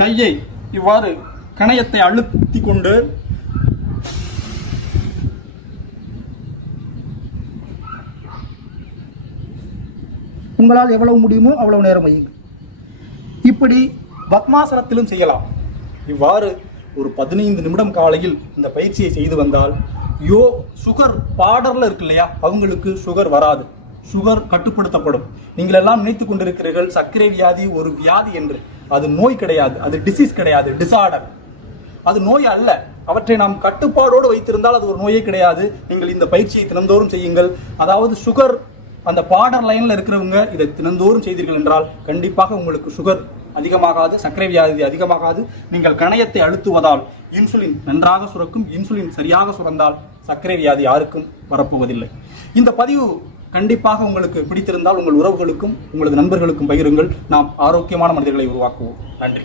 கையை இவ்வாறு கணையத்தை அழுத்தி கொண்டு உங்களால் எவ்வளவு முடியுமோ அவ்வளவு நேரம் வையுங்கள். இப்படி பத்மாசனத்திலும் செய்யலாம். இவ்வாறு ஒரு 15 நிமிடம் காலையில் இந்த பயிற்சியை செய்து வந்தால் சுகர் பார்டர்ல இருக்கு இல்லையா, அவங்களுக்கு சுகர் வராது, சுகர் கட்டுப்படுத்தப்படும். நீங்கள் எல்லாம் நினைத்துக் கொண்டிருக்கிறீர்கள் சர்க்கரை வியாதி ஒரு வியாதி என்று. அது நோய் கிடையாது, அது டிசீஸ் கிடையாது, டிசார்டர். அது நோய் அல்ல. அவற்றை நாம் கட்டுப்பாடோடு வைத்திருந்தால் அது ஒரு நோயே கிடையாது. நீங்கள் இந்த பயிற்சியை தினந்தோறும் செய்யுங்கள். அதாவது சுகர் அந்த பார்டர் லைன்ல இருக்கிறவங்க இதை தினந்தோறும் செய்தீர்கள் என்றால் கண்டிப்பாக உங்களுக்கு சுகர் அதிகமாகாது, சர்க்கரை வியாதி அதிகமாகாது. நீங்கள் கணையத்தை அழுத்துவதால் இன்சுலின் நன்றாக சுரக்கும். இன்சுலின் சரியாக சுரந்தால் சர்க்கரை வியாதி யாருக்கும் வரப்போவதில்லை. இந்த பதிவு கண்டிப்பாக உங்களுக்கு பிடித்திருந்தால் உங்கள் உறவுகளுக்கும் உங்களது நண்பர்களுக்கும் பகிருங்கள். நாம் ஆரோக்கியமான மனிதர்களை உருவாக்குவோம். நன்றி.